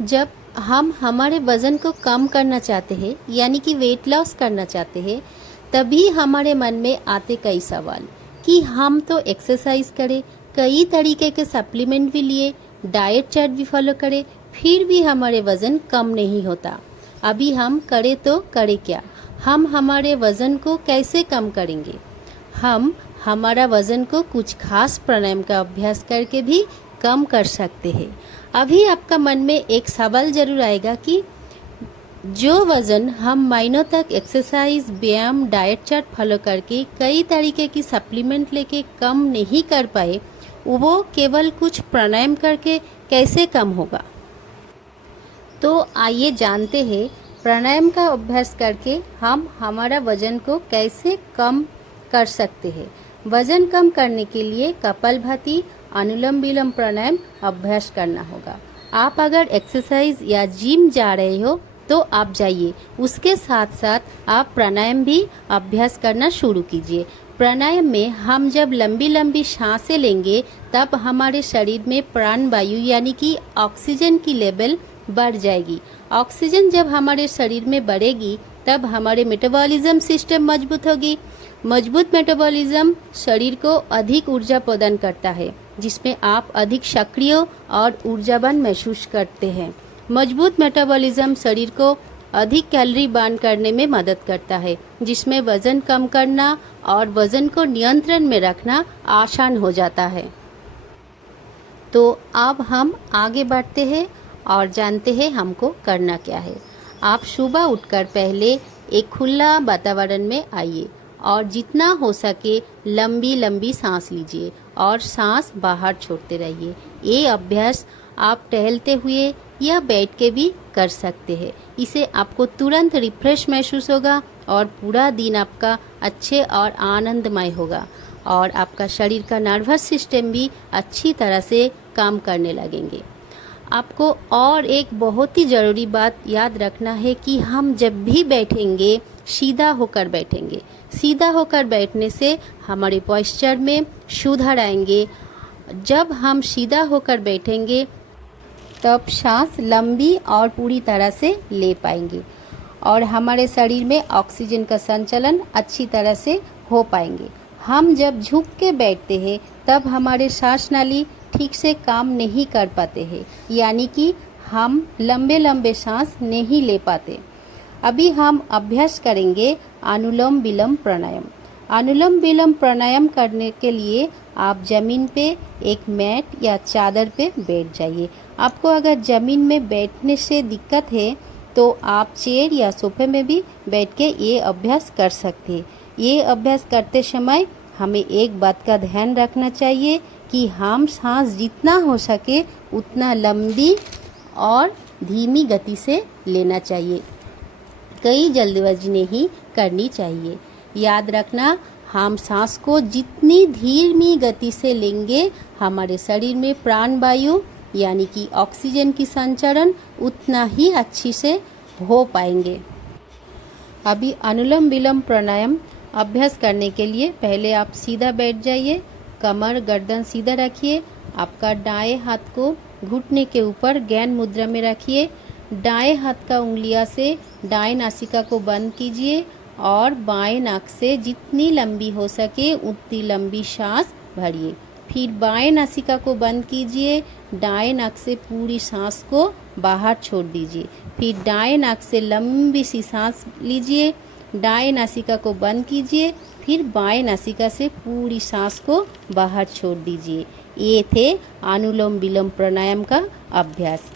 जब हम हमारे वज़न को कम करना चाहते हैं यानी कि वेट लॉस करना चाहते हैं, तभी हमारे मन में आते कई सवाल कि हम तो एक्सरसाइज करें, कई तरीके के सप्लीमेंट भी लिए, डाइट चार्ट भी फॉलो करें, फिर भी हमारे वज़न कम नहीं होता। अभी हम करें तो करें क्या? हम हमारे वज़न को कैसे कम करेंगे? हम हमारा वज़न को कुछ खास प्राणायाम का अभ्यास करके भी कम कर सकते हैं। अभी आपका मन में एक सवाल जरूर आएगा कि जो वज़न हम महीनों तक एक्सरसाइज, व्यायाम, डाइट चार्ट फॉलो करके कई तरीके की सप्लीमेंट लेके कम नहीं कर पाए, वो केवल कुछ प्राणायाम करके कैसे कम होगा? तो आइए जानते हैं प्राणायाम का अभ्यास करके हम हमारा वज़न को कैसे कम कर सकते हैं। वज़न कम करने के लिए कपालभाति, अनुलोम विलोम प्राणायाम अभ्यास करना होगा। आप अगर एक्सरसाइज या जिम जा रहे हो तो आप जाइए, उसके साथ साथ आप प्राणायाम भी अभ्यास करना शुरू कीजिए। प्राणायाम में हम जब लंबी लंबी सांसें लेंगे तब हमारे शरीर में प्राण वायु यानी कि ऑक्सीजन की लेवल बढ़ जाएगी। ऑक्सीजन जब हमारे शरीर में बढ़ेगी तब हमारे मेटाबॉलिज्म सिस्टम मजबूत होगी। मजबूत मेटाबॉलिज्म शरीर को अधिक ऊर्जा प्रदान करता है, जिसमें आप अधिक सक्रिय और ऊर्जावान महसूस करते हैं। मजबूत मेटाबॉलिज्म शरीर को अधिक कैलोरी बर्न करने में मदद करता है, जिसमें वजन कम करना और वजन को नियंत्रण में रखना आसान हो जाता है। तो अब हम आगे बढ़ते हैं और जानते हैं हमको करना क्या है। आप सुबह उठकर पहले एक खुला वातावरण में आइए और जितना हो सके लंबी लंबी सांस लीजिए और सांस बाहर छोड़ते रहिए। ये अभ्यास आप टहलते हुए या बैठ के भी कर सकते हैं। इसे आपको तुरंत रिफ्रेश महसूस होगा और पूरा दिन आपका अच्छे और आनंदमय होगा और आपका शरीर का नर्वस सिस्टम भी अच्छी तरह से काम करने लगेंगे। आपको और एक बहुत ही ज़रूरी बात याद रखना है कि हम जब भी बैठेंगे सीधा होकर बैठेंगे। सीधा होकर बैठने से हमारे पोस्चर में सुधार आएंगे। जब हम सीधा होकर बैठेंगे तब सांस लंबी और पूरी तरह से ले पाएंगे और हमारे शरीर में ऑक्सीजन का संचलन अच्छी तरह से हो पाएंगे। हम जब झुक के बैठते हैं तब हमारे सांस नाली ठीक से काम नहीं कर पाते हैं, यानी कि हम लंबे लंबे सांस नहीं ले पाते। अभी हम अभ्यास करेंगे अनुलोम विलोम प्राणायाम। अनुलोम विलोम प्राणायाम करने के लिए आप जमीन पे एक मैट या चादर पे बैठ जाइए। आपको अगर ज़मीन में बैठने से दिक्कत है तो आप चेयर या सोफे में भी बैठ के ये अभ्यास कर सकते हैं। ये अभ्यास करते समय हमें एक बात का ध्यान रखना चाहिए कि हम सांस जितना हो सके उतना लंबी और धीमी गति से लेना चाहिए। कई जल्दबाजी नहीं करनी चाहिए। याद रखना, हम सांस को जितनी धीमी गति से लेंगे हमारे शरीर में प्राण वायु यानी कि ऑक्सीजन की संचरण उतना ही अच्छी से हो पाएंगे। अभी अनुलोम विलोम प्राणायाम अभ्यास करने के लिए पहले आप सीधा बैठ जाइए, कमर गर्दन सीधा रखिए। आपका दाएं हाथ को घुटने के ऊपर ज्ञान मुद्रा में रखिए। दाएं हाथ का उंगलियां से दाएं नासिका को बंद कीजिए और बाएं नाक से जितनी लंबी हो सके उतनी लंबी सांस भरिए। फिर बाएं नासिका को बंद कीजिए, दाएं नाक से पूरी सांस को बाहर छोड़ दीजिए। फिर दाएं नाक से लंबी सी सांस लीजिए, दाएं नासिका को बंद कीजिए, फिर बाएं नासिका से पूरी सांस को बाहर छोड़ दीजिए। ये थे अनुलोम विलोम प्राणायाम का अभ्यास।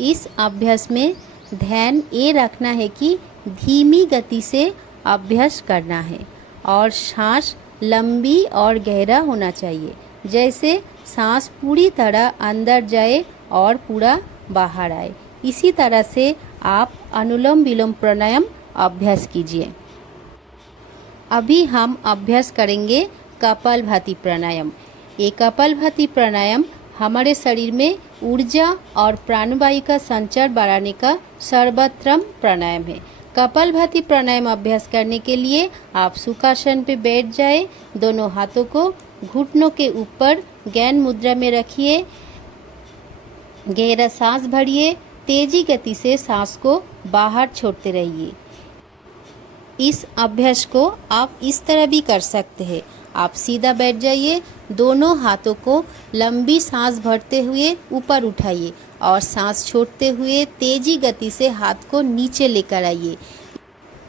इस अभ्यास में ध्यान ये रखना है कि धीमी गति से अभ्यास करना है और सांस लंबी और गहरा होना चाहिए, जैसे सांस पूरी तरह अंदर जाए और पूरा बाहर आए। इसी तरह से आप अनुलोम विलोम प्राणायाम अभ्यास कीजिए। अभी हम अभ्यास करेंगे कपालभाति प्राणायाम। ये कपालभाति प्राणायाम हमारे शरीर में ऊर्जा और प्राणवायु का संचार बढ़ाने का सर्वोत्तम प्राणायाम है। कपालभाति प्राणायाम अभ्यास करने के लिए आप सुखासन पे बैठ जाए। दोनों हाथों को घुटनों के ऊपर ज्ञान मुद्रा में रखिए। गहरा सांस भरिए, तेजी गति से सांस को बाहर छोड़ते रहिए। इस अभ्यास को आप इस तरह भी कर सकते हैं। आप सीधा बैठ जाइए, दोनों हाथों को लंबी सांस भरते हुए ऊपर उठाइए और सांस छोड़ते हुए तेजी गति से हाथ को नीचे लेकर आइए।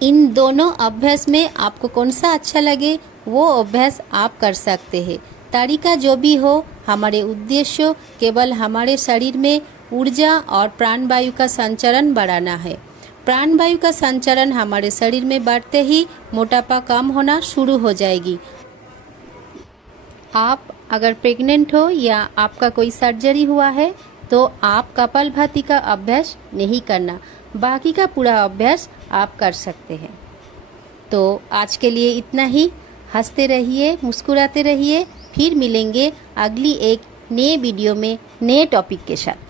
इन दोनों अभ्यास में आपको कौन सा अच्छा लगे वो अभ्यास आप कर सकते हैं। तरीका जो भी हो, हमारे उद्देश्य केवल हमारे शरीर में ऊर्जा और प्राणवायु का संचरण बढ़ाना है। प्राणवायु का संचरण हमारे शरीर में बढ़ते ही मोटापा कम होना शुरू हो जाएगी। आप अगर प्रेग्नेंट हो या आपका कोई सर्जरी हुआ है तो आप कपालभाति का अभ्यास नहीं करना, बाकी का पूरा अभ्यास आप कर सकते हैं। तो आज के लिए इतना ही। हंसते रहिए, मुस्कुराते रहिए। फिर मिलेंगे अगली एक नए वीडियो में नए टॉपिक के साथ।